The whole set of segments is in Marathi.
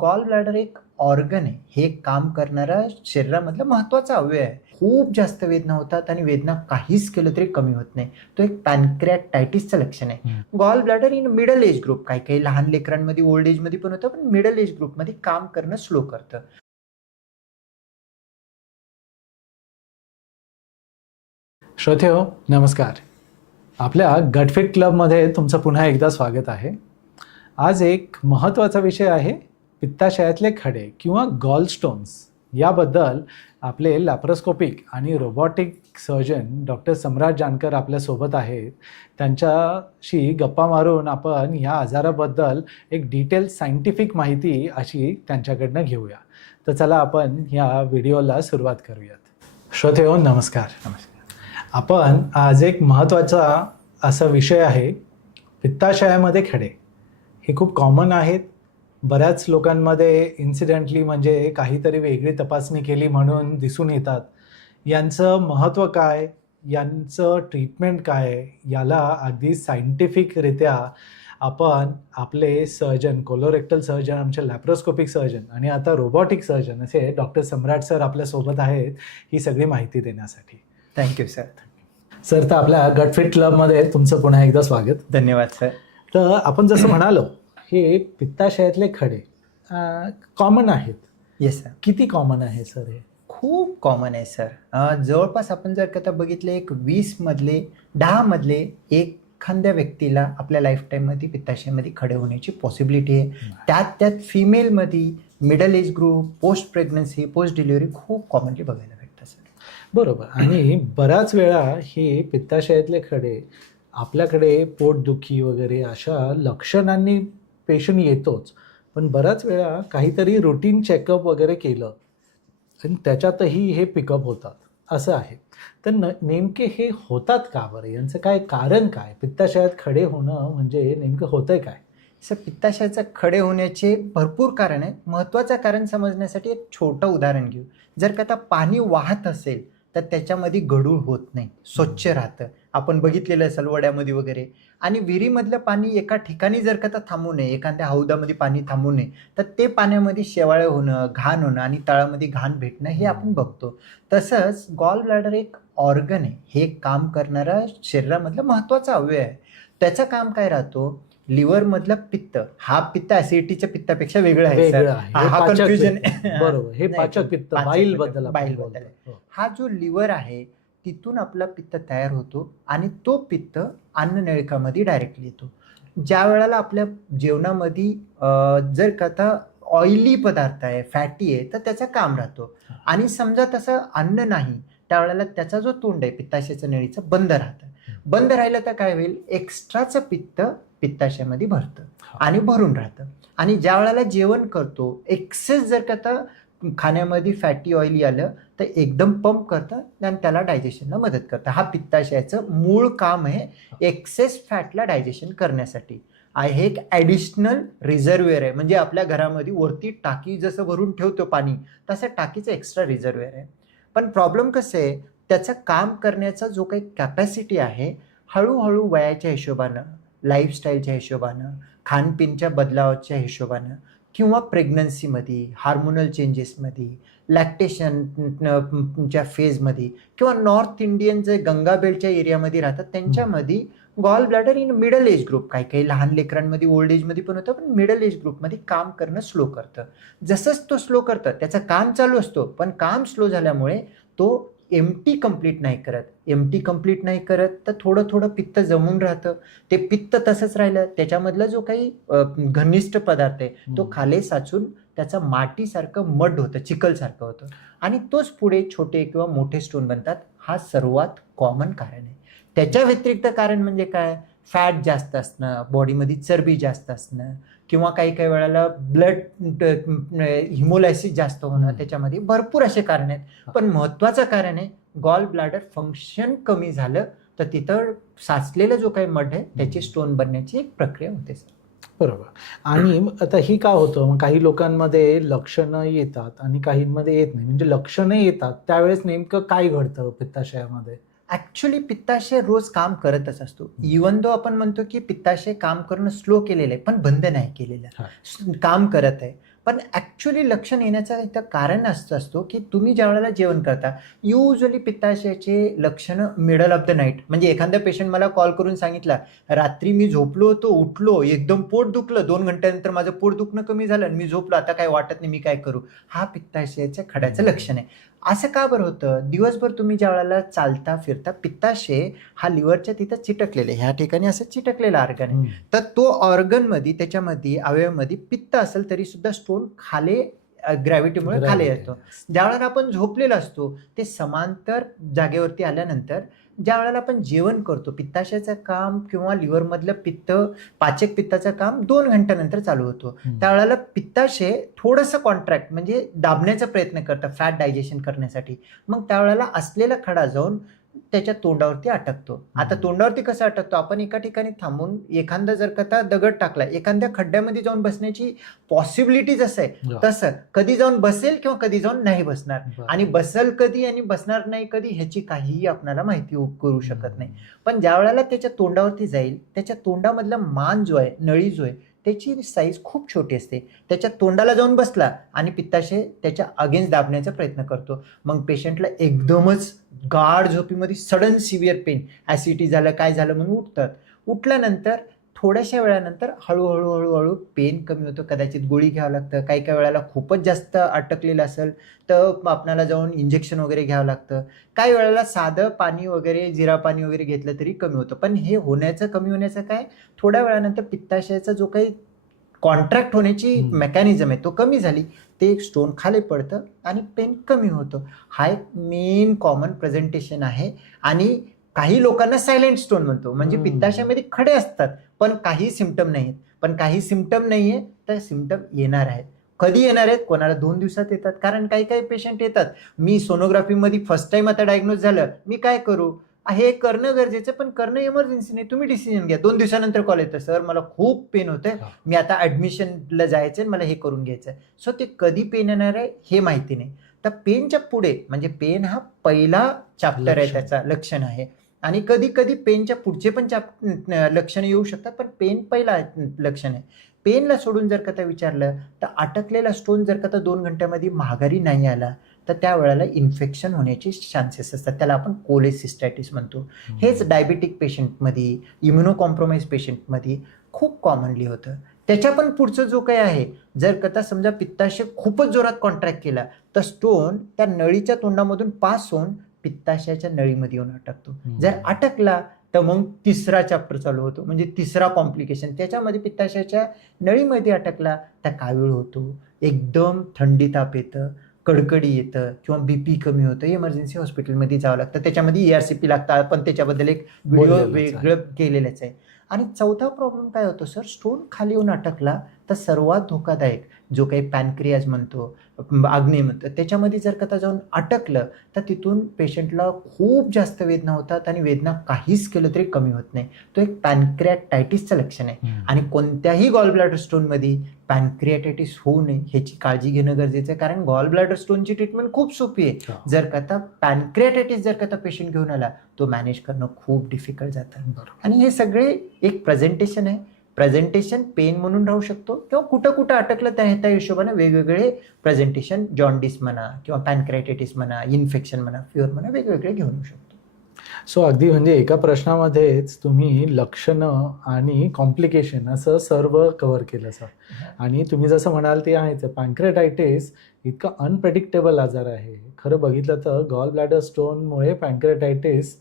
गॉल ब्लॅडर एक ऑर्गन आहे. हे काम करणारा शरीरामधला महत्वाचा अवयव आहे. खूप जास्त वेदना होतात आणि वेदना काहीच केलं तरी कमी होत नाही. तो एक पॅनक्रियाटायटिसचं लक्षण आहे. Gall bladder in middle age group, काही काही लहान लेकरांमध्ये ओल्ड एज मध्ये पण होतं, पण मिडल एज ग्रुपमध्ये काम करणं स्लो करतं. श्रोतेहो नमस्कार. आपल्या गटफिट क्लबमध्ये तुमचं पुन्हा एकदा स्वागत आहे. आज एक महत्त्वाचा विषय आहे, पित्ताशयातले खडे किंवा गॉल स्टोन्स. याबद्दल आपले लॅप्रोस्कोपिक आणि रोबोटिक सर्जन डॉक्टर सम्राट जानकर आपल्यासोबत आहेत. त्यांच्याशी गप्पा मारून आपण ह्या आजाराबद्दल एक डिटेल सायंटिफिक माहिती अशी त्यांच्याकडनं घेऊया. तर चला आपण ह्या व्हिडिओला सुरुवात करूयात. श्रोतेहो नमस्कार. आपण आज एक महत्त्वाचा असा विषय आहे, पित्ताशयामध्ये खडे. हे खूप कॉमन आहेत. बऱ्याच लोकांमध्ये इन्सिडेंटली म्हणजे काहीतरी वेगळी तपासणी केली म्हणून दिसून येतात. यांचं महत्त्व काय, यांचं ट्रीटमेंट काय, याला अगदी सायंटिफिकरित्या आपण आपले सर्जन, कोलोरेक्टल सर्जन, आमचे लॅप्रोस्कोपिक सर्जन आणि आता रोबोटिक सर्जन असे डॉक्टर सम्राट सर आपल्यासोबत आहेत ही सगळी माहिती देण्यासाठी. Thank you sir. सर, तर आपल्या गटफिट क्लबमध्ये तुमचं पुन्हा एकदा स्वागत. धन्यवाद सर. तर आपण जसं म्हणालो, हे पित्ताशयातले खडे कॉमन आहेत. Yes sir. किती कॉमन आहे सर हे? खूप कॉमन आहे सर. जवळपास आपण जर का बघितलं, एक 20 मधले 10 मधले एखाद्या व्यक्तीला आपल्या लाईफ टाईममध्ये पित्ताशयामध्ये खडे होण्याची पॉसिबिलिटी आहे. त्यात फिमेलमध्ये, middle age group, post pregnancy, post delivery खूप कॉमनली बघायला भेटतं सर. बरोबर. आणि बऱ्याच वेळा हे पित्ताशयातले खडे आपल्याकडे पोटदुखी वगैरे अशा लक्षणांनी पेशंट येतोच, पण बऱ्याच वेळा काहीतरी रुटीन चेकअप वगैरे केलं आणि त्याच्यातही हे पिकअप होतात असं आहे. तर नेमके हे होतात का बरं? यांचं काय कारण काय? पित्ताशयात खडे होणं म्हणजे नेमकं होतंय काय? सर, पित्ताशयाचं खडे होण्याचे भरपूर कारण आहे. महत्त्वाचं कारण समजण्यासाठी एक छोटं उदाहरण घेऊ. जर का आता पाणी वाहत असेल तर त्याच्यामध्ये गढूळ होत नाही, स्वच्छ राहतं. आपण बघितलेलं असेल वड्यामध्ये वगैरे. आणि विहिरीमधलं पाणी एका ठिकाणी जर का थांबू नये, एखाद्या हौदामध्ये पाणी थांबू नये, तर ते पाण्यामध्ये शेवाळं होणं, घाण होणं आणि तळामध्ये घाण भेटणं हे आपण बघतो. तसंच गॉल ब्लॅडर एक ऑर्गन आहे. हे काम करणारा शरीरामधलं महत्त्वाचा अवयव आहे. त्याचं काम काय राहतो? लिव्हर मधलं पित्त, हा पित्त ऍसिडिटीच्या पित्तापेक्षा वेगळं आहे सर. हा कन्फ्युजन. बरोबर. हे पाचक पित्त, बाईल बद्दल. हा जो लिव्हर आहे तिथून आपला पित्त तयार होतो आणि तो पित्त अन्ननळिकामध्ये डायरेक्टली येतो. ज्या वेळेला आपल्या जेवणामध्ये जर का आता ऑइली पदार्थ आहे, फॅटी आहे, तर त्याचं काम राहतो. आणि समजा तसं अन्न नाही, त्यावेळेला त्याचा जो तोंड आहे पित्ताशयाचं नळीचं बंद राहतं. बंद राहिलं तर काय होईल? एक्स्ट्राचं पित्त पित्ताशयामध्ये भरतं आणि भरून राहतं. आणि ज्या वेळेला जेवण करतो, एक्सेस जर का आता खाण्यामध्ये फॅटी ऑइली आलं तर एकदम पंप करतं आणि त्याला डायजेशनला मदत करतं. हा पित्ताशयाचं मूळ काम आहे, एक्सेस फॅटला डायजेशन करण्यासाठी. हे एक ॲडिशनल रिझर्वेअर आहे. म्हणजे आपल्या घरामध्ये वरती टाकी जसं भरून ठेवतो पाणी, तसं टाकीचं एक्स्ट्रा रिझर्वेअर आहे. पण प्रॉब्लेम कसं आहे, त्याचं काम करण्याचा जो काही कॅपॅसिटी आहे, हळूहळू वयाच्या हिशोबानं, लाईफस्टाईलच्या हिशोबानं, खानपिनच्या बदलावाच्या हिशोबानं किंवा प्रेग्नन्सीमध्ये, हार्मोनल चेंजेसमध्ये, लॅक्टेशनच्या फेजमध्ये किंवा नॉर्थ इंडियन जे गंगा बेल्टच्या एरियामध्ये राहतात त्यांच्यामध्ये gall bladder in middle age group, काही काही लहान लेकरांमध्ये ओल्ड एजमध्ये पण होतं, पण मिडल एज ग्रुपमध्ये काम करणं स्लो करतं. जसंच तो स्लो करतं, त्याचं काम चालू असतो, पण काम स्लो झाल्यामुळे तो एमटी कंप्लीट नाही करत तर थोडं थोडं पित्त जमून राहतं. ते पित्त तसंच राहिलं, त्याच्यामधला जो काही घनिष्ठ पदार्थ आहे तो खाली साचून त्याचं मातीसारखं मड होतं, चिखलसारखं होतं आणि तोच पुढे छोटे किंवा मोठे स्टोन बनतात. हा सर्वात कॉमन कारण आहे. त्याच्या व्यतिरिक्त कारण म्हणजे काय? फॅट जास्त असणं, बॉडीमध्ये चरबी जास्त असणं किंवा काही काही वेळेला ब्लड हिमोलायसिस जास्त होणं, त्याच्यामध्ये भरपूर असे कारण आहेत. पण महत्त्वाचं कारण आहे, गॉल ब्लॅडर फंक्शन कमी झालं तर तिथं साचलेला जो काही मड आहे त्याची स्टोन बनण्याची एक प्रक्रिया होते सर. बरोबर. आणि आता ही का होतं? मग काही लोकांमध्ये लक्षणं येतात आणि काहींमध्ये येत नाही. म्हणजे लक्षणं येतात त्यावेळेस नेमकं काय घडतं पित्ताशयामध्ये? ऍक्च्युली पित्ताशय रोज काम करतच असतो. इवन दो आपण म्हणतो की पित्ताशय काम करणं स्लो केलेलं आहे, पण बंद नाही केलेलं, काम करत आहे. पण ॲक्च्युली लक्षण येण्याचं इथं कारण असतो की तुम्ही ज्या वेळेला जेवण करता, युजली पित्ताशयाचे लक्षणं मिडल ऑफ द नाईट, म्हणजे एखादा पेशंट मला कॉल करून सांगितला, रात्री मी झोपलो होतो, उठलो, एकदम पोट दुखलं, 2 घंट्यानंतर माझं पोट दुखणं कमी झालं आणि मी झोपलो, आता काय वाटत नाही, मी काय करू? हा पित्ताशयाच्या खड्याचं लक्षण आहे. असं का बरं होतं? दिवसभर तुम्ही ज्या वेळेला चालता फिरता, पित्ताशय हा लिव्हरच्या तिथं चिटकलेलं आहे, ह्या ठिकाणी असं चिटकलेला ऑर्गन आहे. तर तो ऑर्गनमध्ये, त्याच्यामध्ये अवयवामध्ये पित्त असेल तरी सुद्धा स्टोन खाली ग्रॅव्हिटीमुळे खाली येतो. ज्या वेळेला आपण झोपलेलो असतो, ते समांतर जागेवरती आल्यानंतर ज्या वेळेला आपण जेवण करतो, पित्ताशयाचं काम किंवा लिव्हरमधलं पित्त, पाचक पित्ताचं काम 2 घंट्यानंतर चालू होतो. त्यावेळेला पित्ताशय थोडंसं कॉन्ट्रॅक्ट म्हणजे दाबण्याचा प्रयत्न करतं फॅट डायजेशन करण्यासाठी. मग त्यावेळेला असलेला खडा जाऊन त्याच्या तोंडावरती अटकतो. आता तोंडावरती कसं अटकतो? आपण एका ठिकाणी थांबून एखादा जर का दगड टाकला, एखाद्या खड्ड्यामध्ये जाऊन बसण्याची पॉसिबिलिटीज असं आहे, तसं कधी जाऊन बसेल किंवा कधी जाऊन नाही बसणार, आणि बसेल कधी आणि बसणार नाही कधी ह्याची काहीही आपल्याला माहिती करू शकत नाही. पण ज्या वेळेला त्याच्या तोंडावरती जाईल, त्याच्या तोंडामधला मान जो आहे, नळी जो आहे, त्याची साईज खूप छोटी असते. त्याच्या तोंडाला जाऊन बसला आणि पित्ताशय त्याच्या अगेन्स्ट दाबण्याचा प्रयत्न करतो. मग पेशंटला एकदमच गाढ झोपीमध्ये सडन सिव्हिअर पेन, ॲसिडिटी झालं, काय झालं म्हणून उठतात. उठल्यानंतर थोड्याशा वेळानंतर हळूहळू हळूहळू पेन कमी होतं, कदाचित गोळी घ्यावं लागतं. काही काही वेळेला खूपच जास्त अटकलेलं असेल तर आपल्याला जाऊन इंजेक्शन वगैरे घ्यावं लागतं. काही वेळेला साधं पाणी वगैरे, जिरा पाणी वगैरे घेतलं तरी कमी होतं. पण हे कमी होण्याचं काय, थोड्या वेळानंतर पित्ताशयाचा जो काही कॉन्ट्रॅक्ट होण्याची मेकॅनिझम आहे तो कमी झाली, ते एक स्टोन खाली पडतं आणि पेन कमी होतं. हा एक मेन कॉमन प्रेझेंटेशन आहे. आणि काही लोकांना सायलेंट स्टोन म्हणतो, म्हणजे पित्ताशयामध्ये खडे असतात पण काही सिम्पटम नाही आहेत. पण काही सिम्पटम नाही आहे तर सिम्पटम येणार आहेत. कधी येणार आहेत? कोणाला 2 दिवसात येतात. कारण काही काही पेशंट येतात, मी सोनोग्राफीमध्ये फर्स्ट टाइम आता डायग्नोज झालं, मी काय करू? हे करणं गरजेचं, पण करणं इमर्जन्सी नाही, तुम्ही डिसिजन घ्या. 2 दिवसानंतर कॉल येतं, सर मला खूप पेन होतंय, मी आता ॲडमिशनला जायचं आहे, मला हे करून घ्यायचं आहे. सो ते कधी पेन येणार आहे हे माहिती नाही. तर पेनच्या पुढे, म्हणजे पेन हा पहिला चॅप्टर आहे, त्याचा लक्षण आहे. आणि कधी कधी पेनच्या पुढचे पण लक्षणं येऊ शकतात, पण पेन पहिला लक्षण आहे. पेनला सोडून जर का विचारलं तर अटकलेला स्टोन जर का 2 घंट्यामध्ये माघारी नाही आला तर त्यावेळेला इन्फेक्शन होण्याचे चान्सेस असतात. त्याला आपण कोलेसिस्टायटिस म्हणतो. हेच डायबिटिक पेशंटमध्ये, इम्युनो कॉम्प्रोमाइज पेशंटमध्ये खूप कॉमनली होतं. त्याच्या पण पुढचं जो काही आहे, जर का समजा पित्ताशय खूपच जोरात कॉन्ट्रॅक्ट केला तर स्टोन त्या नळीच्या तोंडामधून पास होऊन पित्ताशयाच्या नळीमध्ये येऊन अटकतो. जर अटकला तर मग तिसरा चॅप्टर चालू होतो, म्हणजे तिसरा कॉम्प्लिकेशन. त्याच्यामध्ये पित्ताशयाच्या नळीमध्ये अटकला तर कावीळ होतो, एकदम थंडी ताप येतं, कडकडी येतं किंवा बीपी कमी होतं, इमर्जन्सी हॉस्पिटलमध्ये जावं लागतं. त्याच्यामध्ये ERCP लागतं, आपण त्याच्याबद्दल एक व्हिडिओ वेगळं केलेलंच आहे. आणि चौथा प्रॉब्लेम काय होतो सर, स्टोन खाली येऊन अटकला तर सर्वात धोकादायक जो काही पॅनक्रियाज म्हणतो, आग्नेय म्हणतो, त्याच्यामध्ये जर का जाऊन अटकलं तर तिथून पेशंटला खूप जास्त वेदना होतात आणि वेदना काहीच केलं तरी कमी होत नाही. तो एक पॅनक्रियाटायटिसचं लक्षण आहे. आणि कोणत्याही गॉल ब्लॅडर स्टोनमध्ये पॅनक्रियाटायटिस होऊ नये ह्याची काळजी घेणं गरजेचं आहे. कारण गॉल ब्लॅडर स्टोनची ट्रीटमेंट खूप सोपी आहे. जर का पॅनक्रियाटायटिस जर का पेशंट घेऊन आला तो मॅनेज करणं खूप डिफिकल्ट जातं. आणि हे सगळे एक प्रेझेंटेशन आहे. प्रेझेंटेशन पेन म्हणून राहू शकतो किंवा कुठं कुठं अटकलं त्या हिशोबाने वेगवेगळे प्रेझेंटेशन, जॉन्डिस म्हणा किंवा पॅनक्रियाटायटिस म्हणा, इन्फेक्शन म्हणा, फिवर म्हणा, वेगवेगळे घेऊन येऊ शकतो. सो अगदी म्हणजे एका प्रश्नामध्येच तुम्ही लक्षणं आणि कॉम्प्लिकेशन असं सर्व कव्हर केलं सर. आणि तुम्ही जसं म्हणाल ते आहेच, पॅनक्रियाटायटिस इतका अनप्रेडिक्टेबल आजार आहे. खरं बघितलं तर गॉल ब्लॅडर स्टोनमुळे पॅनक्रियाटायटिस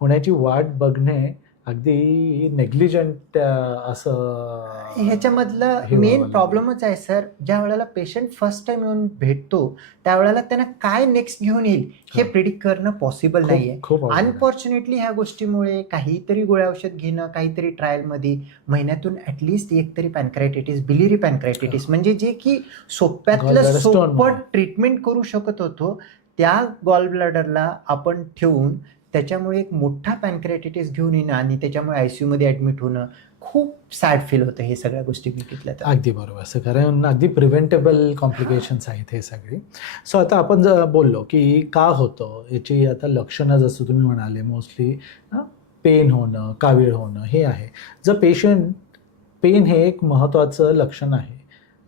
होण्याची वाट बघणे अगदी नेग्लिजंट असं. ह्याच्यामधलं मेन प्रॉब्लेमच आहे सर, ज्या वेळेला पेशंट फर्स्ट टाइम येऊन भेटतो त्यावेळेला त्यांना काय नेक्स्ट घेऊन येईल हे प्रिडिक्ट करणं पॉसिबल नाहीये. अनफॉर्च्युनेटली ह्या गोष्टीमुळे काहीतरी गोळ्या औषध घेणं, काहीतरी ट्रायलमध्ये महिन्यातून ॲटलिस्ट एक तरी पॅनक्रायटायटिस, बिलिरी पॅनक्रायटायटिस, म्हणजे जे की सोप्यातलं सोपं ट्रीटमेंट करू शकत होतो त्या गॉल ब्लॅडरला आपण ठेवून त्याच्यामुळे एक मोठा पॅनक्रियाटायटिस घेऊन येणं आणि त्याच्यामुळे ICU मध्ये ॲडमिट होणं खूप सॅड फील होतं. हे सगळ्या गोष्टी बघितल्या तर अगदी बरोबर असं, कारण अगदी प्रिव्हेंटेबल कॉम्प्लिकेशन्स आहेत हे सगळे. सो आता आपण जर बोललो की का होतं याची आता लक्षणं, जसं तुम्ही म्हणाले मोस्टली पेन होणं, कावीळ होणं हे आहे. जर पेन हे एक महत्त्वाचं लक्षण आहे,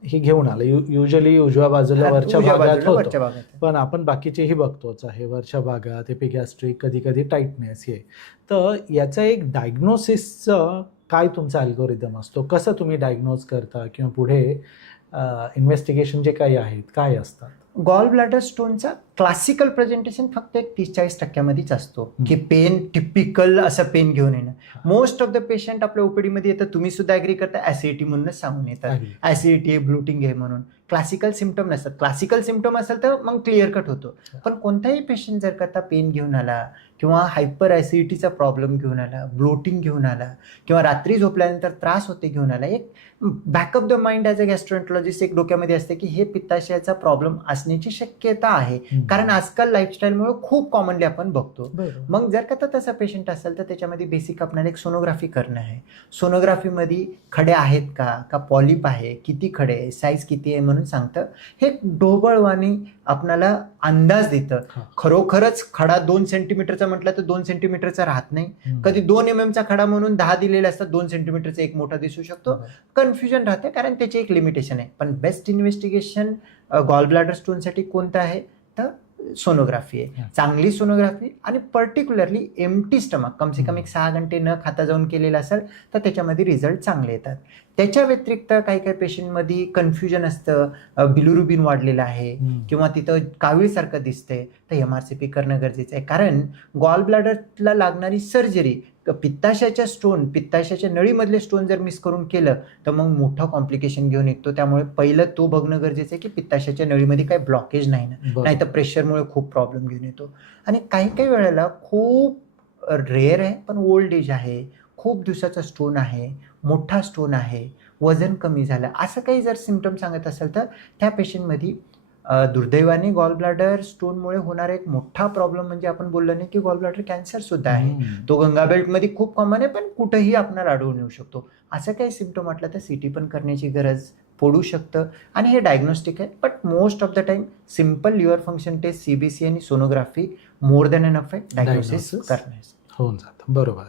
ही घेऊन आलं. युजली उजव्या बाजूला वरच्या उजव्या भागात बाजूला होतं. वरच्या भागात. पण आपण बाकीचेही बघतोच आहे, वरच्या भागात एपिगॅस्ट्रिक, कधी कधी टाईटनेस हे. तर याचं एक डायग्नोसिसचं काय तुमचा अल्गोरिदम असतो, कसं तुम्ही डायग्नोज करता किंवा पुढे इन्व्हेस्टिगेशन जे काही आहेत काय असतात? गॉल ब्लॅडर स्टोनचा क्लासिकल प्रेझेंटेशन फक्त एक 30-40% असतो की पेन टिपिकल असं पेन घेऊन येणं. मोस्ट ऑफ द पेशंट आपल्या ओपीडी मध्ये येतात, तुम्ही सुद्धा ऍग्री करता, ऍसिडिटी म्हणूनच सांगून येतात, ऍसिडिटी आहे, ब्लोटिंग आहे म्हणून. क्लासिकल सिम्पटम नसतात. क्लासिकल सिम्पटम असेल तर मग क्लिअर कट होतो. पण कोणताही पेशंट जर का पेन घेऊन आला किंवा हायपर ऍसिडिटीचा प्रॉब्लेम घेऊन आला, ब्लोटिंग घेऊन आला किंवा रात्री झोपल्यानंतर त्रास होते घेऊन आला, एक backup the mind as a gastroenterologist एक डोक्यामध्ये असते की हे पित्ताशयाचा प्रॉब्लेम असण्याची शक्यता आहे. कारण आजकाल लाईफस्टाईलमुळे खूप कॉमनली आपण बघतो. मग जर का तसा पेशंट असेल तर त्याच्यामध्ये बेसिक आपल्याला एक सोनोग्राफी करणं आहे. सोनोग्राफीमध्ये खडे आहेत का पॉलिप आहे, किती खडे आहे, साईज किती आहे म्हणून सांगतं. हे ढोबळवाणी आपल्याला अंदाज देतं. खरोखरच खडा 2 सेंटीमीटरचा म्हटलं तर 2 सेंटीमीटरचा राहत नाही. कधी 2 mm चा खडा म्हणून 10 दिलेले असतात, 2 सेंटीमीटरचा एक मोठा दिसू शकतो. कन्फ्युजन राहते कारण त्याची एक लिमिटेशन आहे. पण बेस्ट इन्व्हेस्टिगेशन गॉल ब्लॅडर स्टोनसाठी कोणतं आहे तर सोनोग्राफी आहे. चांगली सोनोग्राफी आणि पर्टिक्युलरली एम्प्टी स्टमक कम से कम एक 6 घंटे न खाता जाऊन केलेलं असेल तर त्याच्यामध्ये रिझल्ट चांगले येतात. त्याच्या व्यतिरिक्त काही काही पेशंटमध्ये कन्फ्युजन असतं, बिलिरुबिन वाढलेलं आहे किंवा तिथं कावीळसारखं दिसतंय तर MRCP करणं गरजेचं आहे. कारण गॉल ब्लॅडरला लागणारी सर्जरी पित्ताशयाच्या स्टोन, पित्ताशयाच्या नळीमधले स्टोन जर मिस करून केलं तर मग मोठं कॉम्प्लिकेशन घेऊन येतो. त्यामुळे पहिलं तो बघणं गरजेचं आहे की पित्ताशयाच्या नळीमध्ये काही ब्लॉकेज नाही ना, नाही तर प्रेशरमुळे खूप प्रॉब्लेम घेऊन येतो. आणि काही काही वेळेला खूप रेअर आहे पण ओल्ड एज आहे, खूप दिवसाचा स्टोन आहे, मोठा स्टोन आहे, वजन कमी झालं, असं काही जर सिम्पटम सांगत असेल तर त्या पेशंटमध्ये दुर्दैवाने गॉल ब्लॅडर स्टोनमुळे होणारा एक मोठा प्रॉब्लेम म्हणजे आपण बोललो नाही की गॉल ब्लॅडर कॅन्सर सुद्धा आहे. तो गंगा बेल्टमध्ये खूप कॉमन आहे पण कुठेही आपल्याला आढळून येऊ शकतो. असं काही सिम्पटम म्हटलं तर CT पण करण्याची गरज पडू शकतं आणि हे डायग्नोस्टिक आहे. But most of the time simple liver function test, CBC आणि सोनोग्राफी मोर दॅन एनफ आहे डायग्नोसिस करण्यास होऊन जातं. बरोबर.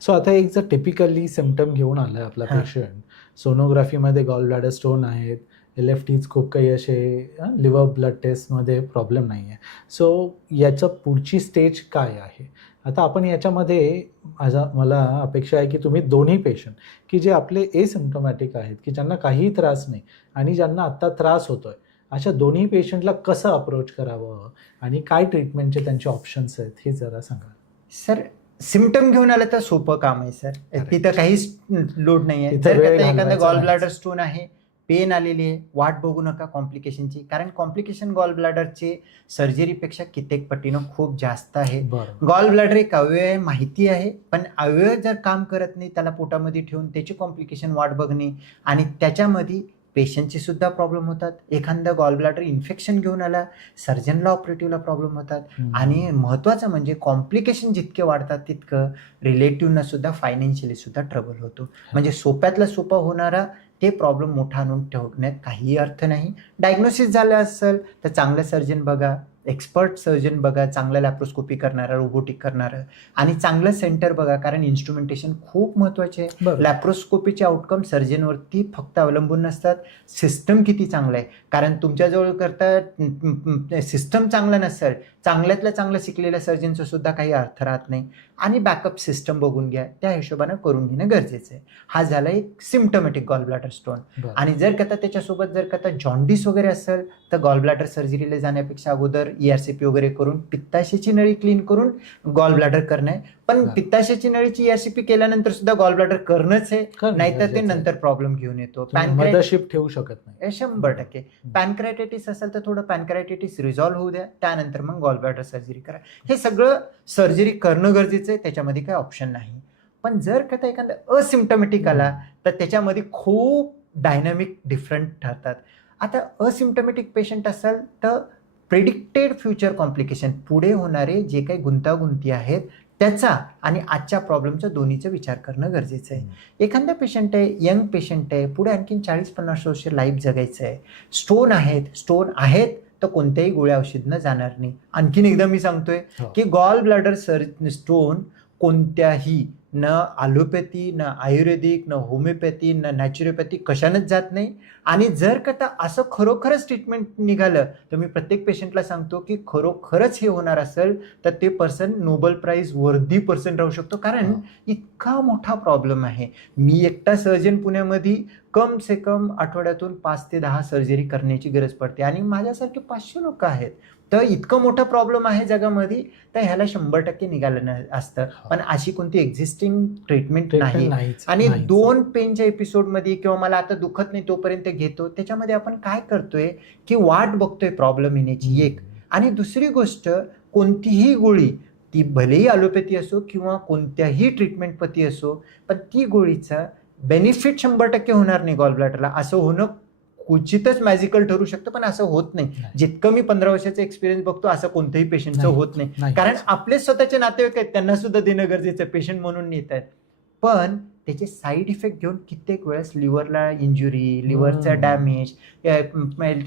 सो आता एक जर टिपिकली सिम्पटम घेऊन आलाय आपला पेशंट, सोनोग्राफीमध्ये गॉल ब्लॅडर स्टोन आहेत, LFTs खूप काही असे लिव्हर ब्लड टेस्टमध्ये प्रॉब्लेम नाही आहे. सो याचं पुढची स्टेज काय आहे? आता आपण याच्यामध्ये मला अपेक्षा आहे की तुम्ही दोन्ही पेशंट की जे आपले एसिम्प्टोमॅटिक आहेत, की ज्यांना काहीही त्रास नाही आणि ज्यांना आत्ता त्रास होतोय, अशा दोन्ही पेशंटला कसं अप्रोच करावं आणि काय ट्रीटमेंटचे त्यांचे ऑप्शन्स आहेत हे जरा सांगा. सर, सिम्पटम घेऊन आलं तर सोपं काम आहे सर. तिथं काहीच लोड नाही आहे. जर एखादा गॉल ब्लॅडर स्टोन आहे, पेन आलेली आहे, वाट बघू नका कॉम्प्लिकेशनची. कारण कॉम्प्लिकेशन गॉल ब्लॅडरचे सर्जरीपेक्षा कित्येक पटीनं खूप जास्त आहे. गॉल ब्लॅडर एक अवयव आहे माहिती आहे, पण अवयव जर काम करत नाही त्याला पोटामध्ये ठेवून त्याची कॉम्प्लिकेशन वाट बघणे आणि त्याच्यामध्ये पेशंटची सुद्धा प्रॉब्लेम होतात. एखादा गॉल ब्लॅडर इन्फेक्शन घेऊन आला, सर्जनला ऑपरेटिव्हला प्रॉब्लेम होतात. आणि महत्त्वाचं म्हणजे कॉम्प्लिकेशन जितके वाढतात तितकं रिलेटिव्हना सुद्धा फायनान्शियली सुद्धा ट्रबल होतो. म्हणजे सोप्यातला सोपा होणारा ते प्रॉब्लेम मोठा आणून ठेवण्यात काही अर्थ नाही. डायग्नोसिस झालं असेल तर चांगलं सर्जन बघा, एक्सपर्ट सर्जन बघा, चांगलं लॅप्रोस्कोपी करणारा, रोबोटिक करणारं आणि चांगलं सेंटर बघा. कारण इन्स्ट्रुमेंटेशन खूप महत्त्वाचे आहे. लॅप्रोस्कोपीचे आउटकम सर्जनवरती फक्त अवलंबून नसतात, सिस्टम किती चांगलं आहे. कारण तुमच्याजवळ करता सिस्टम चांगला नसेल, चांगल्यातल्या चांगलं शिकलेल्या सर्जनचं सुद्धा काही अर्थ राहत नाही. आणि बॅकअप सिस्टम बघून घ्या, त्या हिशोबानं करून घेणं गरजेचं आहे. हा झाला एक सिम्पटोमॅटिक गॉल ब्लॅडर स्टोन. आणि जर का त्याच्यासोबत जर का जॉन्डिस वगैरे असेल तर गॉल ब्लॅडर सर्जरीला जाण्यापेक्षा अगोदर ERCP वगैरे करून पित्ताशयाची नळी क्लीन करून गॉल ब्लॅडर करणं आहे. पण पित्ताशयाची नळीची ERCP केल्यानंतर सुद्धा गॉल ब्लॅडर करणंच आहे, नाहीतर ते नंतर प्रॉब्लेम घेऊन येतो. पॅनक्रायटिस ठेवू शकत नाही 100%. पॅनक्रायटिस असेल तर थोडं पॅनक्रायटिस रिझॉल्व्ह होऊ द्या, त्यानंतर मग गॉल ब्लॅडर सर्जरी करा. हे सगळं सर्जरी करणं गरजेचं आहे, त्याच्यामध्ये काही ऑप्शन नाही. पण जर का एखादा असिम्प्टोमॅटिक आला तर त्याच्यामध्ये खूप डायनामिक डिफरंट ठरतात. आता असिम्प्टोमॅटिक पेशंट असेल तर प्रेडिक्टेड फ्युचर कॉम्प्लिकेशन, पुढे होणारे जे काही गुंतागुंती आहेत त्याचा आणि आजच्या प्रॉब्लेमचा दोन्हीचा विचार करणं गरजेचं आहे. एखादा पेशंट आहे, यंग पेशंट आहे, पुढे आणखीन 40-50 वर्ष लाईफ जगायचं आहे, स्टोन आहेत तर कोणत्याही गोळ्या औषधनं जाणार नाही. आणखीन एकदा मी सांगतोय की गॉल ब्लॅडर स्टोन कोणत्याही न ॲलोपॅथी, न आयुर्वेदिक, न होमिओपॅथी, न नॅचरोपॅथी कशानंच जात नाही. आणि जर का असं खरोखरच ट्रीटमेंट निघालं तर मी प्रत्येक पेशंटला सांगतो की खरोखरच हे होणार असेल तर ते पर्सन नोबेल प्राइज वर्दी पर्सन राहू शकतो, कारण इतका मोठा प्रॉब्लेम आहे. मी एकटा सर्जन पुण्यामध्ये कम से कम आठवड्यातून 5 ते 10 सर्जरी करण्याची गरज पडते आणि माझ्यासारखे 500 लोक आहेत. तर इतकं मोठं प्रॉब्लेम आहे जगामध्ये, तर ह्याला 100% निघालं असतं. पण अशी कोणती एक्झिस्टिंग ट्रीटमेंट नाही. आणि 2 पेनच्या एपिसोडमध्ये किंवा मला आता दुखत नाही तोपर्यंत घेतो, त्याच्यामध्ये आपण काय करतोय की वाट बघतोय प्रॉब्लेम येण्याची एक. आणि दुसरी गोष्ट, कोणतीही गोळी ती भलेही ॲलोपॅथी असो किंवा कोणत्याही ट्रीटमेंट पती असो, पण ती गोळीचा बेनिफिट 100% होणार नाही गॉल ब्लॅडरला. असं होणं क्वचितच मॅजिकल ठरू शकतं, पण असं होत नाही. जितकं मी 15 वर्षाचा एक्सपिरियन्स बघतो असं कोणत्याही पेशंटचं होत नाही. कारण आपले स्वतःचे नातेवाईक आहेत, त्यांना सुद्धा देणं गरजेचं आहे, पेशंट म्हणून येत आहेत. पण त्याचे साईड इफेक्ट घेऊन कित्येक वेळेस लिव्हरला इंजुरी, लिव्हरचं damage,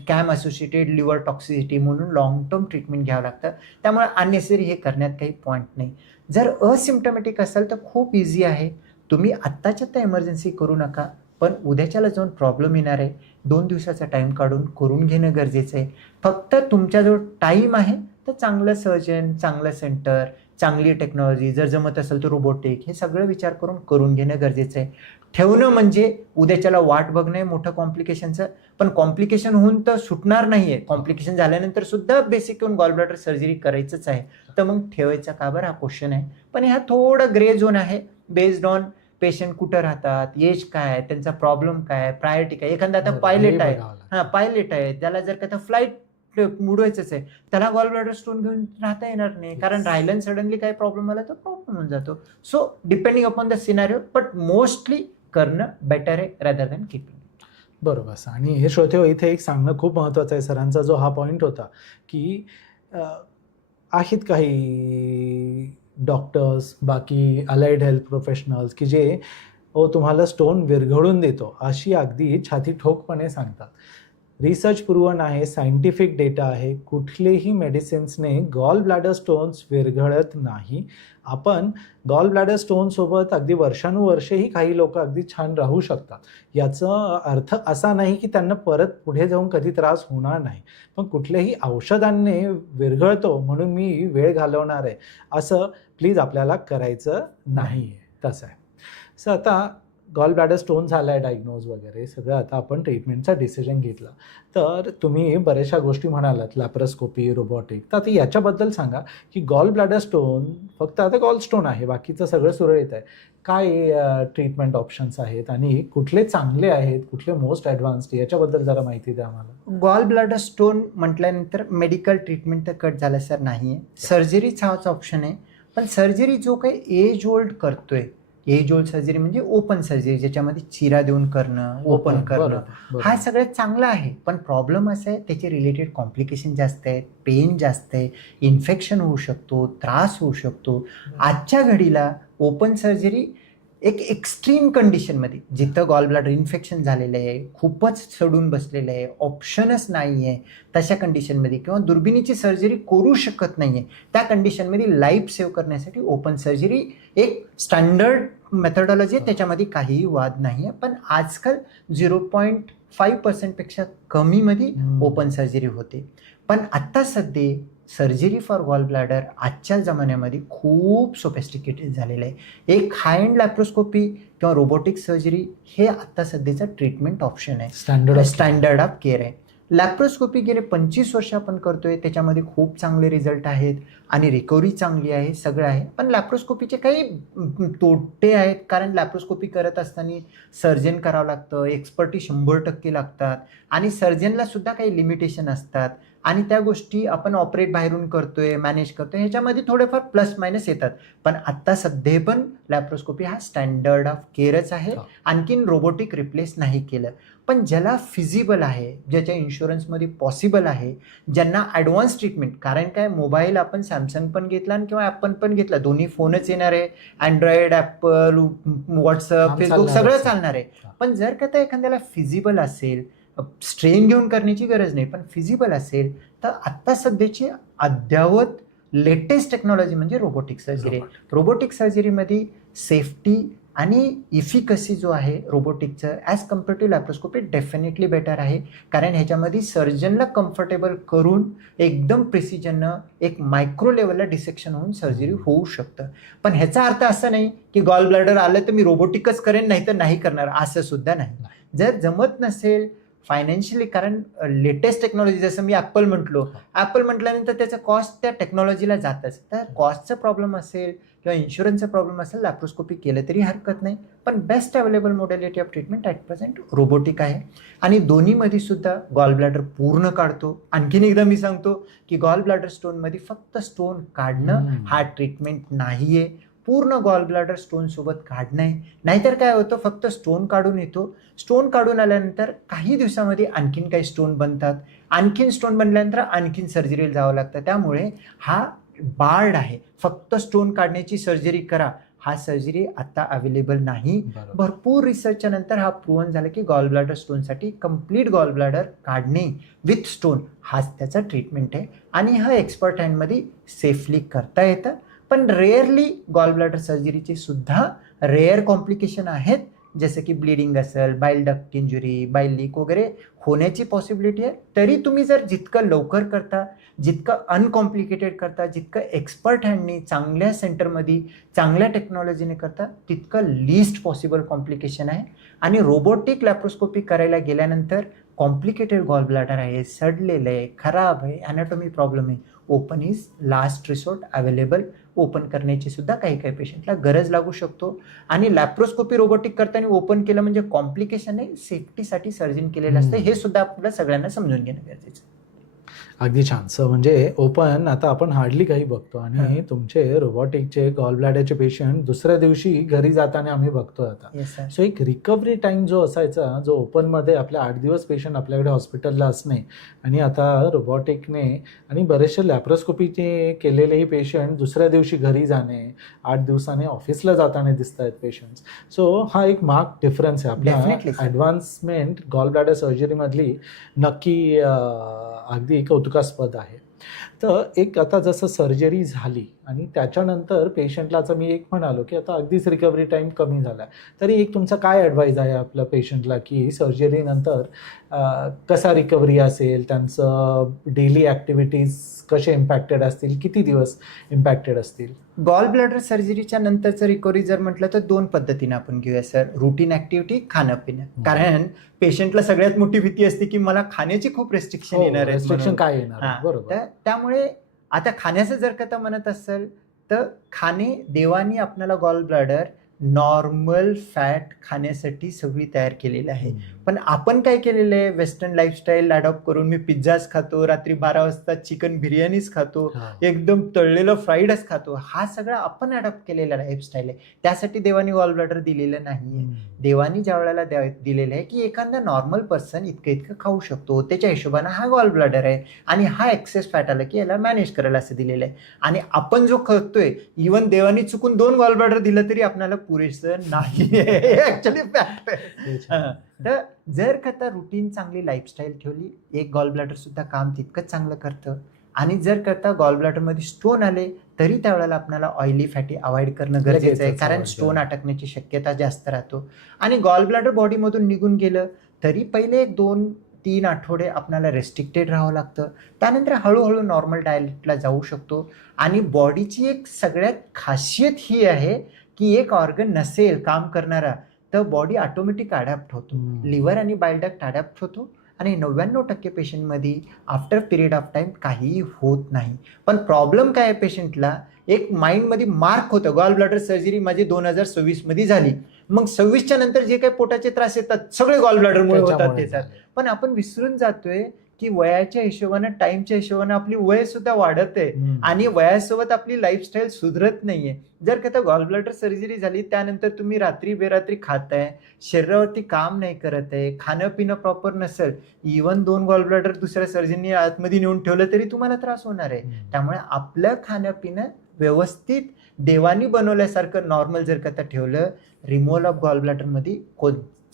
CAM associated liver toxicity म्हणून लॉंग टर्म ट्रीटमेंट घ्यावं लागतं. त्यामुळे अननेसरी हे करण्यात काही पॉईंट नाही. जर असिम्प्टमॅटिक असेल तर खूप इझी आहे. तुम्ही आत्ताच्या आता इमर्जन्सी करू नका, पण उद्याच्याला जाऊन प्रॉब्लेम येणार आहे. 2 दिवसाचा टाईम काढून करून घेणं गरजेचं आहे. फक्त तुमच्याजवळ टाईम आहे तर चांगलं सर्जन, चांगलं सेंटर, चांगली टेक्नॉलॉजी, जर जमत असेल तर रोबोटिक, हे सगळं विचार करून घेणं गरजेचं आहे. ठेवणं म्हणजे उद्याच्याला वाट बघणं आहे मोठं कॉम्प्लिकेशनचं. पण कॉम्प्लिकेशन होऊन तर सुटणार नाहीये. कॉम्प्लिकेशन झाल्यानंतर सुद्धा बेसिक येऊन गॉल ब्लॅडर सर्जरी करायचंच आहे. तर मग ठेवायचा का बरं, हा क्वेश्चन आहे. पण ह्या थोडं ग्रे झोन आहे, बेस्ड ऑन पेशंट कुठं राहतात, एज काय, त्यांचा प्रॉब्लेम काय, प्रायोरिटी काय. एखादा आता पायलट आहे, पायलट आहे, त्याला जर का फ्लाईट उडवायचंच आहे, त्याला गॉल ब्लॅडर स्टोन घेऊन राहता येणार नाही, कारण राहिलं सडनली काही प्रॉब्लेम आला तर प्रॉब्लेम होऊन जातो. So depending upon the scenario, but mostly करणं बेटर आहे रॅदर दॅन किपिंग. बरोबर. आणि हे श्रोते, इथे एक सांगणं खूप महत्त्वाचं आहे. सरांचा जो हा पॉईंट होता की आहेत काही डॉक्टर्स, बाकी अलाइड हेल्थ प्रोफेशनल्स की जे तुम्हाला स्टोन विरघळून देतो अशी अगदी छाती ठोकपणे सांगतात. रिसर्च प्रूव्हन आहे, सायंटिफिक डेटा आहे, कुठलेही मेडिसिन्सने गॉल ब्लॅडर स्टोन्स विरघळत नाही. आपण गॉल ब्लॅडर स्टोनसोबत अगदी वर्षानुवर्षेही काही लोक अगदी छान राहू शकतात. याचा अर्थ असा नाही की त्यांना परत पुढे जाऊन कधी त्रास होणार नाही. पण कुठल्याही औषधांनी विरघळतो म्हणून मी वेळ घालवणार आहे असं प्लीज आपल्याला करायचं नाही आहे. तसं आहे. सो आता गॉल ब्लॅडर स्टोन झाला आहे डायग्नोज वगैरे सगळं, आता आपण ट्रीटमेंटचा डिसिजन घेतला. तर तुम्ही बऱ्याचशा गोष्टी म्हणालात, लॅप्रोस्कोपी, रोबोटिक. तर आता याच्याबद्दल सांगा की गॉल ब्लॅडर स्टोन फक्त आता गॉल स्टोन आहे, बाकीचं सगळं सुरळीत आहे. काय ट्रीटमेंट ऑप्शन्स आहेत आणि कुठले चांगले आहेत, कुठले मोस्ट ॲडव्हान्स्ड, याच्याबद्दल जरा माहिती द्या आम्हाला. गॉल ब्लॅडर स्टोन म्हटल्यानंतर मेडिकल ट्रीटमेंट तर कट झालं सर नाही आहे. सर्जरीच हाच ऑप्शन आहे. पण सर्जरी जो काही एज ओल्ड करतोय, एज ओल्ड सर्जरी म्हणजे ओपन सर्जरी, ज्याच्यामध्ये चिरा देऊन करणं, ओपन करणं, हा सगळ्यात चांगला आहे. पण प्रॉब्लेम असा आहे, त्याचे रिलेटेड कॉम्प्लिकेशन जास्त आहेत, पेन जास्त आहे, इन्फेक्शन होऊ शकतो, त्रास होऊ शकतो. आजच्या घडीला ओपन सर्जरी एक एक्स्ट्रीम कंडिशनमध्ये, जिथं गॉल ब्लॅडर इन्फेक्शन झालेलं आहे, खूपच सडून बसलेलं आहे, ऑप्शनच नाही आहे, तशा कंडिशनमध्ये किंवा दुर्बिणीची सर्जरी करू शकत नाही आहे, त्या कंडिशनमध्ये लाईफ सेव्ह करण्यासाठी ओपन सर्जरी एक स्टँडर्ड मेथडॉलॉजी आहे, त्याच्यामध्ये काहीही वाद नाही आहे. पण आजकाल 0.5% कमीमध्ये ओपन सर्जरी होते. पण आत्ता सध्या सर्जरी फॉर गॉल ब्लॅडर आजच्या जमान्यामध्ये खूप सोफिस्टिकेटेड झालेलं आहे. एक हाय एंड लॅप्रोस्कोपी किंवा रोबोटिक सर्जरी हे आत्ता सध्याचं ट्रीटमेंट ऑप्शन आहे, स्टँडर्ड ऑफ केअर आहे. लॅप्रोस्कोपी गेले 25 वर्ष आपण करतोय, त्याच्यामध्ये खूप चांगले रिझल्ट आहेत आणि रिकव्हरी चांगली आहे, सगळं आहे. पण लॅप्रोस्कोपीचे काही तोटे आहेत, कारण लॅप्रोस्कोपी करत असताना सर्जन करावं लागतं, एक्सपर्टी 100% लागतात आणि सर्जनला सुद्धा काही लिमिटेशन असतात आणि त्या गोष्टी आपण ऑपरेट बाहेरून करतोय, मॅनेज करतोय, ह्याच्यामध्ये थोडेफार प्लस मायनस येतात. पण आत्ता सध्या पण लॅप्रोस्कोपी हा स्टँडर्ड ऑफ केअरच आहे, आणखीन रोबोटिक रिप्लेस नाही केलं. पण ज्याला फिजिबल आहे, ज्याच्या इन्शुरन्समध्ये पॉसिबल आहे, ज्यांना ॲडव्हान्स ट्रीटमेंट, कारण काय मोबाईल आपण सॅमसंग पण घेतला आणि किंवा ॲपल पण घेतला, दोन्ही फोनच येणार आहे, अँड्रॉइड, ॲपल, व्हॉट्सअप, फेसबुक सगळं चालणार आहे. पण जर का एखाद्याला फिजिबल असेल, स्ट्रेन घेऊन करण्याची गरज नाही, पण फिजिबल असेल, तर आत्ता सध्याची अद्ययावत लेटेस्ट टेक्नॉलॉजी म्हणजे रोबोटिक सर्जरी. रोबोटिक सर्जरीमध्ये सेफ्टी आणि इफिकसी जो आहे रोबोटिकचं as compare to laparoscopy definitely better आहे. कारण ह्याच्यामध्ये सर्जनला कम्फर्टेबल करून एकदम प्रिसिजननं एक मायक्रो लेवलला डिसेक्शन होऊन सर्जरी होऊ शकतं. पण ह्याचा अर्थ असा नाही की गॉल ब्लॅडर आलं तर मी रोबोटिकच करेन नाही तर नाही करणार, असं सुद्धा नाही. जर जमत नसेल फायनान्शियली, कारण लेटेस्ट टेक्नॉलॉजी जसं मी ॲपल म्हटल्यानंतर त्याचं कॉस्ट त्या टेक्नॉलॉजीला जातच. तर कॉस्टचा प्रॉब्लेम असेल किंवा इन्शुरन्सचा प्रॉब्लेम असेल लॅप्रोस्कोपी केलं तरी हरकत नाही. पण best available modality of treatment at present robotic आहे. आणि दोन्हीमध्ये सुद्धा गॉल ब्लॅडर पूर्ण काढतो. आणखीन एकदा मी सांगतो की गॉल ब्लॅडर स्टोनमध्ये फक्त स्टोन काढणं हा ट्रीटमेंट नाही आहे, पूर्ण गॉल ब्लॅडर स्टोन सोबत काढणं आहे. नाहीतर काय होतं, फक्त स्टोन काढून येतो, स्टोन काढून आल्यानंतर काही दिवसामध्ये आणखीन काही स्टोन बनतात, आणखीन स्टोन बनल्यानंतर आणखीन सर्जरीला जावं लागतं. त्यामुळे हा बार्ड आहे, फक्त स्टोन काढण्याची सर्जरी करा, हा सर्जरी आता अवेलेबल नाही. भरपूर रिसर्चच्या नंतर हा प्रूव्हन झालं की गॉल ब्लॅडर स्टोनसाठी कम्प्लीट गॉल ब्लॅडर काढणे विथ स्टोन हाच त्याचा ट्रीटमेंट आहे. आणि हा एक्सपर्ट हँडमध्ये सेफली करता येतं. पण रेअरली गॉल ब्लॅडर सर्जरीचे सुद्धा रेअर कॉम्प्लिकेशन आहेत, जसं की ब्लिडिंग असेल, बाईल डक्ट इंजुरी, बाईल लीक वगैरे होण्याची पॉसिबिलिटी आहे. तरी तुम्ही जर जितकं लवकर करता, जितकं अनकॉम्प्लिकेटेड करता, जितकं एक्सपर्ट हँडनी चांगल्या सेंटरमध्ये चांगल्या टेक्नॉलॉजीने करता, तितकं लीस्ट पॉसिबल कॉम्प्लिकेशन आहे. आणि रोबोटिक लॅप्रोस्कोपी करायला गेल्यानंतर कॉम्प्लिकेटेड गॉल ब्लॅडर आहे, सडलेलं आहे, खराब आहे, ॲनाटॉमी प्रॉब्लेम आहे, open is last resort available. Open करण्याची सुद्धा काही काही पेशंटला गरज लागू शकतो. आणि लॅप्रोस्कोपी रोबोटिक करताना ओपन केलं म्हणजे कॉम्प्लिकेशन आहे, सेफ्टीसाठी सर्जन केलेलं असतं, हे सुद्धा आपल्याला सगळ्यांना समजून घेणं गरजेचं आहे. अगदी छान. म्हणजे ओपन आता आपण हार्डली काही बघतो आणि तुमचे रोबोटिकचे गॉल ब्लॅडरचे पेशंट दुसऱ्या दिवशी घरी जाताना आम्ही बघतो आता. सो एक रिकव्हरी टाइम जो असायचा, जो ओपनमध्ये आपल्या 8 दिवस पेशंट आपल्याकडे हॉस्पिटलला असणे आणि आता रोबोटिकने आणि बरेचसे लॅप्रोस्कोपीचे केलेलेही पेशंट दुसऱ्या दिवशी घरी जाणे, 8 दिवसाने ऑफिसला जाताना दिसत आहेत पेशंट्स. सो हा एक मार्क डिफरन्स आहे आपल्या ॲडव्हान्समेंट गॉल ब्लॅडर सर्जरीमधली. नक्की अगदी कौतुकास्पद आहे. तर एक आता जसं सर्जरी झाली आणि त्याच्यानंतर पेशंटला, आता मी एक म्हणालो की आता अगदीच रिकव्हरी टाईम कमी झाला, तरी एक तुमचा काय ॲडवाईज आहे आपल्या पेशंटला की सर्जरीनंतर कसा रिकव्हरी असेल, त्यांचं डेली ॲक्टिव्हिटीज कसे इम्पॅक्टेड असतील, किती दिवस इम्पॅक्टेड असतील? गॉल ब्लॅडर सर्जरीच्या नंतरचं रिकव्हरी जर म्हटलं तर 2 पद्धतीने आपण घेऊया सर. रुटीन ॲक्टिव्हिटी, खाणं पिणं. कारण पेशंटला सगळ्यात मोठी भीती असते की मला खाण्याची खूप रेस्ट्रिक्शन येणार आहे. रेस्ट्रिक्शन काय येणार? बरोबर. त्यामुळे आता खाण्याचं जर का म्हणत असेल तर खाणे, देवानी आपल्याला गॉल ब्लॅडर नॉर्मल फॅट खाण्यासाठी सगळी तयार केलेली आहे. पण आपण काय केलेलं आहे, वेस्टर्न लाईफस्टाईल अडॉप्ट करून मी पिझ्झाच खातो, रात्री 12 वाजता चिकन बिर्याणीच खातो, एकदम तळलेलं फ्राईडच खातो. हा सगळा आपण अडॉप्ट केलेला लाईफस्टाईल आहे. त्यासाठी देवानी गॉल ब्लॅडर दिलेलं नाहीये. देवानी ज्या वेळेला दिलेलं आहे की एखादा नॉर्मल पर्सन इतकं इतकं खाऊ शकतो, त्याच्या हिशोबाने हा गॉल ब्लॅडर आहे आणि हा एक्सेस फॅट आलं की याला मॅनेज करायला असं दिलेलं आहे. आणि आपण जो खातोय, इव्हन देवानी चुकून 2 गॉल ब्लॅडर दिलं तरी आपल्याला पुरेसं नाही ऍक्च्युअली फॅक्ट. तर जर का आता रुटीन चांगली लाईफस्टाईल ठेवली, एक गॉल ब्लॅडर सुद्धा काम तितकंच चांगलं करतं. आणि जर करता गॉल ब्लॅडरमध्ये स्टोन आले तरी त्यावेळेला आपल्याला ऑइली फॅटी अवॉइड करणं गरजेचं आहे, कारण स्टोन अटकण्याची शक्यता जास्त राहतो. आणि गॉल ब्लॅडर बॉडीमधून निघून गेलं तरी पहिले 1-2-3 आठवडे आपल्याला रेस्ट्रिक्टेड राहावं लागतं. त्यानंतर हळूहळू नॉर्मल डायटला जाऊ शकतो. आणि बॉडीची एक सगळ्यात खासियत ही आहे की एक ऑर्गन नसेल काम करणारा तर बॉडी ऑटोमॅटिक अडॅप्ट होतो. लिव्हर आणि बाईल डक्ट अडॅप्ट होतो आणि 99% पेशंटमध्ये आफ्टर पिरियड ऑफ टाईम काहीही होत नाही. पण प्रॉब्लेम काय आहे, पेशंटला एक माइंडमध्ये मार्क होतं, गॉल ब्लॅडर सर्जरी माझी 2026 मध्ये झाली, मग 26च्या नंतर जे काही पोटाचे त्रास येतात सगळे गॉल ब्लॅडरमुळे होतात त्याच्यात. पण आपण विसरून जातोय की वयाच्या हिशोबानं, टाइमच्या हिशोबानं आपली वय सुद्धा वाढत आहे आणि वयासोबत आपली लाईफस्टाईल सुधरत नाहीये. जर का गॉल ब्लॅडर सर्जरी झाली त्यानंतर तुम्ही रात्री बेरात्री खाताय, शरीरावरती काम नाही करत आहे, खाणं पिणं प्रॉपर नसेल, इव्हन 2 गॉल ब्लॅडर दुसऱ्या सर्जननी आतमध्ये नेऊन ठेवलं तरी तुम्हाला त्रास होणार आहे. त्यामुळे आपलं खाणं पिणं व्यवस्थित देवानी बनवल्यासारखं नॉर्मल जर का ठेवलं, रिमूव्हल ऑफ गॉल ब्लॅडरमध्ये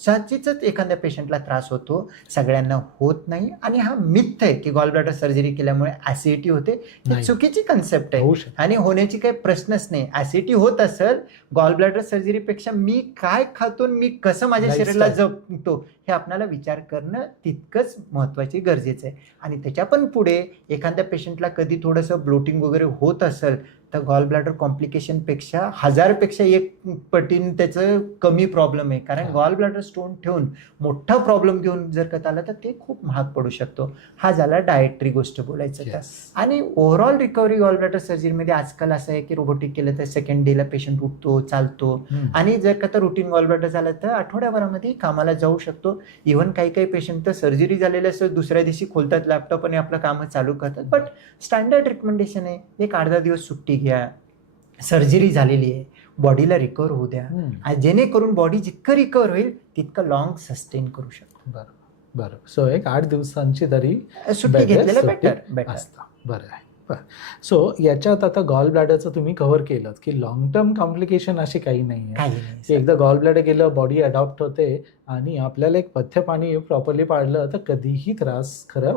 साहजिकच एखाद्या पेशंटला त्रास होतो, सगळ्यांना होत नाही. आणि हा मिथ आहे की गॉल ब्लॅडर सर्जरी केल्यामुळे ॲसिडिटी होते. ही नाही. चुकीची कन्सेप्ट आहे होऊ शकतं. आणि होण्याची काही प्रश्नच नाही. ॲसिडिटी होत असेल, गॉल ब्लॅडर सर्जरीपेक्षा मी काय खातो आणि मी कसं माझ्या शरीराला जपतो हे आपल्याला विचार करणं तितकंच महत्त्वाचे गरजेचं आहे. आणि त्याच्या पण पुढे एखाद्या पेशंटला कधी थोडंसं ब्लोटिंग वगैरे होत असेल तर गॉल ब्लॅडर कॉम्प्लिकेशनपेक्षा 1000पेक्षा 1 पटीने त्याचं कमी प्रॉब्लेम आहे. कारण गॉल ब्लॅडर स्टोन ठेवून मोठा प्रॉब्लेम घेऊन जर का आला तर ते खूप महाग पडू शकतो. हा झाला डाएटरी गोष्ट बोलायचं तर. आणि ओव्हरऑल रिकव्हरी गॉल ब्लॅडर सर्जरीमध्ये आजकाल असं आहे की रोबोटिक केलं तर सेकंड डेला पेशंट उठतो, चालतो. आणि जर का तर रुटीन गॉल ब्लॅडर झालं तर आठवड्याभरामध्ये कामाला जाऊ शकतो. इव्हन काही पेशंट तर सर्जरी झालेलं असं दुसऱ्या दिवशी खोलतात लॅपटॉप आणि आपलं कामं चालू करतात. बट स्टँडर्ड रिकमेंडेशन आहे एक 8-10 दिवस सुट्टी घ्या. सर्जरी झालेली आहे, बॉडीला रिकवर होऊ द्या, जेणेकरून बॉडी जितकं रिकवर होईल तितकं लॉंग सस्टेन करू शकतो. बरोबर. सो एक 8 दिवसांची तरी सुट्टी घेतलेलं बेटर असतं. बरं आहे. सो याच्यात आता गॉल ब्लॅडरचं तुम्ही कव्हर केलं की लॉंग टर्म कॉम्प्लिकेशन अशी काही नाही आहे. एकदा गॉल ब्लॅडर गेलं, बॉडी अडॉप्ट होते आणि आपल्याला एक पथ्य पाणी प्रॉपरली पाळलं तर कधीही त्रास खरं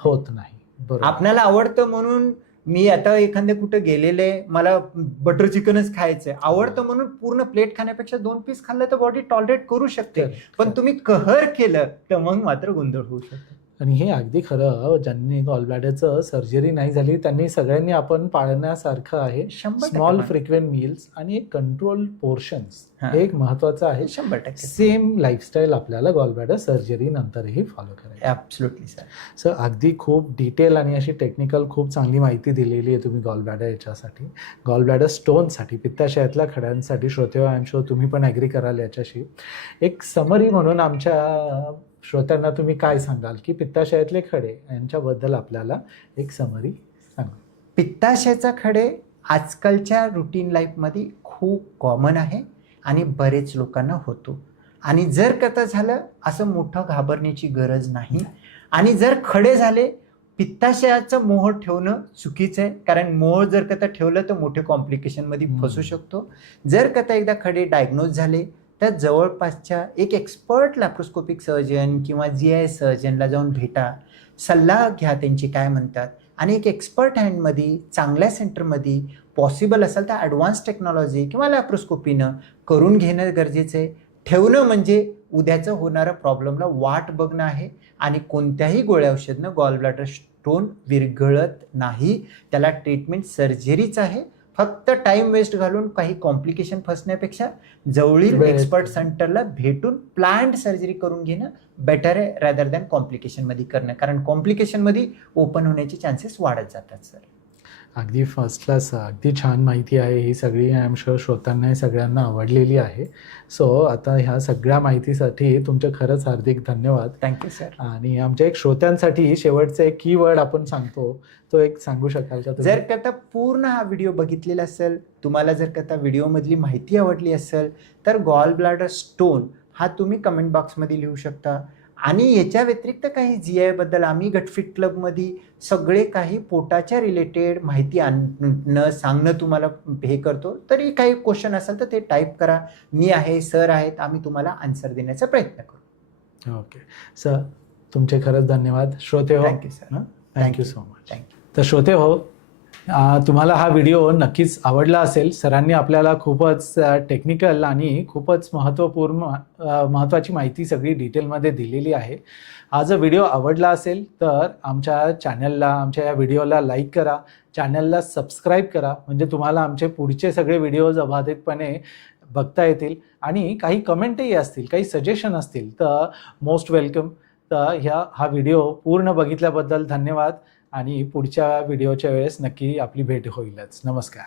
होत नाही. बरोबर. आपल्याला आवडतं म्हणून मी आता एखाद्या कुठं गेलेले मला बटर चिकनच खायचंय, आवडतं म्हणून पूर्ण प्लेट खाण्यापेक्षा 2 पीस खाल्लं तर बॉडी टॉलरेट करू शकते. पण तुम्ही कहर केलं तर मग मात्र गोंधळ होऊ शकतो. आणि हे अगदी खरं, ज्यांनी गॉल ब्लॅडरचं सर्जरी नाही झाली त्यांनी सगळ्यांनी आपण पाळण्यासारखं आहे. स्मॉल फ्रिक्वेंट मील्स आणि एक कंट्रोल पोर्शन्स हे एक महत्वाचं आहे. 100% सेम लाईफस्टाईल आपल्याला गॉल ब्लॅडर सर्जरी नंतरही फॉलो करायची. Absolutely sir. सर अगदी खूप डिटेल आणि अशी टेक्निकल खूप चांगली माहिती दिलेली आहे तुम्ही गॉल ब्लॅडर याच्यासाठी, गॉल ब्लॅडर स्टोनसाठी, पित्ताशयातल्या खड्यांसाठी. श्रोते आय एम शुअर तुम्ही पण ॲग्री कराल याच्याशी. एक समरी म्हणून आमच्या श्रोत्यांना तुम्ही काय सांगाल की पित्ताशयातले खडे यांच्याबद्दल आपल्याला एक समरी सांगा. पित्ताशयाचा खडे आजकालच्या रुटीन लाईफमध्ये खूप कॉमन आहे आणि बरेच लोकांना होतो. आणि जर कथा झालं असं मोठं घाबरण्याची गरज नाही. आणि जर खडे झाले, पित्ताशयाचं मोह ठेवणं चुकीचं आहे. कारण मोह जर कथा ठेवलं तर मोठे कॉम्प्लिकेशनमध्ये फसू शकतो. जर कथा एकदा खडे डायग्नोज झाले तर जवळपासच्या एक एक्सपर्ट लॅप्रोस्कोपिक सर्जन किंवा GI सर्जनला जाऊन भेटा, सल्ला घ्या त्यांची काय म्हणतात. आणि एक एक्सपर्ट हँडमध्ये चांगल्या सेंटरमध्ये पॉसिबल असेल तर ॲडव्हान्स टेक्नॉलॉजी किंवा लॅप्रोस्कोपीनं करून घेणं गरजेचं आहे. ठेवणं म्हणजे उद्याचं होणाऱ्या प्रॉब्लेमला वाट बघणं आहे. आणि कोणत्याही गोळ्या औषधनं गॉल ब्लॅडर स्टोन विरघळत नाही. त्याला ट्रीटमेंट सर्जरीच आहे. फक्त टाइम वेस्ट घालून काही कॉम्प्लिकेशन फसण्यापेक्षा जवळील एक्सपर्ट सेंटरला भेटून प्लॅन्ड सर्जरी करून घेणं बेटर आहे रॅदर दॅन कॉम्प्लिकेशनमध्ये करणं. कारण कॉम्प्लिकेशनमध्ये ओपन होण्याचे चान्सेस वाढत जातात सर. अगदी फर्स्ट क्लास, अगदी छान माहिती आहे ही सगळी. आय एम शुअर श्रोत्यांना सगळ्यांना आवडलेली आहे. सो आता ह्या सगळ्या माहितीसाठी तुमचे खरंच हार्दिक धन्यवाद. Thank you sir. आणि आमच्या एक श्रोत्यांसाठी शेवटचं एक कीवर्ड आपण सांगतो, तो एक सांगू शकाल का? जर का पूर्ण हा व्हिडिओ बघितलेला असेल, तुम्हाला जर का व्हिडिओमधली माहिती आवडली असेल तर गॉल ब्लॅडर स्टोन हा तुम्ही कमेंट बॉक्समध्ये लिहू शकता. आणि याच्या व्यतिरिक्त काही GI बद्दल आम्ही गटफिट क्लबमध्ये सगळे काही पोटाच्या रिलेटेड माहिती आणणं सांगणं तुम्हाला हे करतो. तरी काही क्वेश्चन असेल तर ते टाईप करा. मी आहे, सर आहेत, आम्ही तुम्हाला आन्सर देण्याचा प्रयत्न करू. ओके सर, तुमचे खरंच धन्यवाद. श्रोते हो, thank you sir. Thank you so much. Thank you. तर श्रोते हो, तुम्हाला हा व्हिडिओ नक्कीच आवडला असेल. सरांनी आपल्याला खूपच टेक्निकल आणि खूपच महत्त्वाची माहिती सगळी डिटेलमध्ये दिलेली आहे. हा जर व्हिडिओ आवडला असेल तर आमच्या चॅनलला, आमच्या या व्हिडिओला लाईक करा, चॅनलला सबस्क्राईब करा, म्हणजे तुम्हाला आमचे पुढचे सगळे व्हिडिओज अबाधितपणे बघता येतील. आणि काही कमेंटही असतील, काही सजेशन असतील तर मोस्ट वेलकम. तर हा व्हिडिओ पूर्ण बघितल्याबद्दल धन्यवाद. आणि पुढच्या व्हिडिओच्या वेळेस नक्की आपली भेट होईलच. नमस्कार.